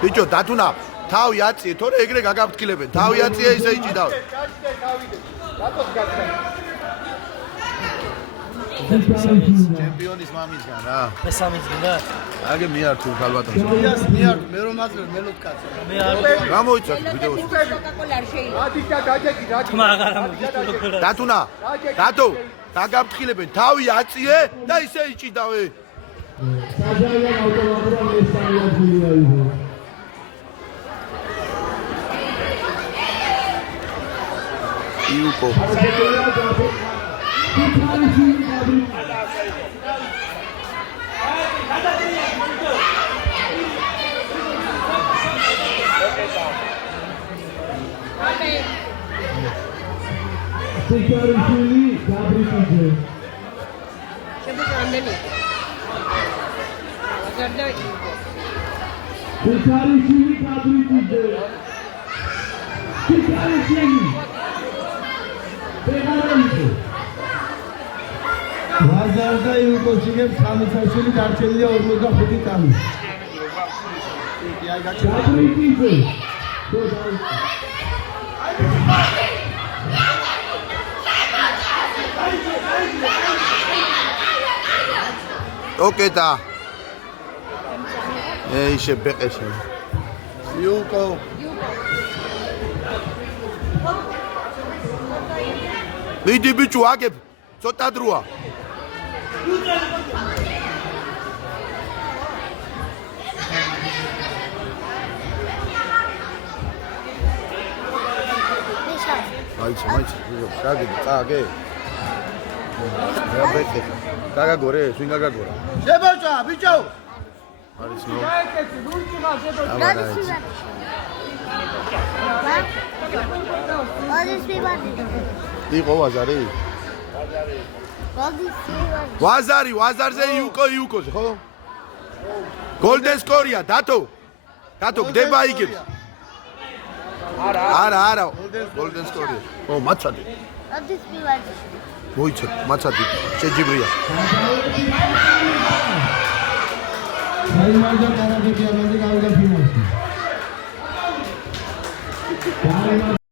ბიჭო, დათუნა, თავი აწიე, თორე ეგრე გაგაფრთხილებენ. თავი აწიე, ისე იჭიდავ. ჩემპიონის მამისგან რა. მესამეძგან. აგე მიართუ ხალბატონს. მიართუ, მე რომ აზრე მელოდ კაცი. მე არ გამოიწვევ ვიდეოს. კოკაკოლა არ შეიძლება. ადიკა გაჯექი რა. მაგარ ამოდის კოკაკოლა. დათუნა, დათო, გაგაფრთხილებენ. თავი აწიე და ისე იჭიდავე. საჯარიან ავტომატურად მესამე ადგილი აიღო. იუკო. სიკარიშვილი გაბრიტიძე. შემოჭრამდენი. გარდა იყო. სიკარიშვილი გაბრიტიძე. სიკარიშვილი. ვაზარდა იყო შეგებ სამიცაშვილი დარჩენილია 45 წამი. გაბრიტიძე. ოკეთა. ეი შებეყეში. იუკო. მიდი ბიჭო, აგებ. ცოტა დროა. მაიცა, გაგე, წაგე. რა ბეკე. გაგაგორე, შინ გაგაგორა. შებოჭა, ბიჭო. არის ნო. გაეკეთე, ლურჭიღა შებოჭა. იყო ვაზარი? ვაზარზე იუკოზე, ხო? გოლდენ სკორია, დათო. დათო, გდება იგებს. არა, გოლდენ სკორია. ო, მაცადი. მოიცა, მაცადი, შეჯიბრია. საიმარჯა კარაგეთი ამაზე გავიდა ფინალში.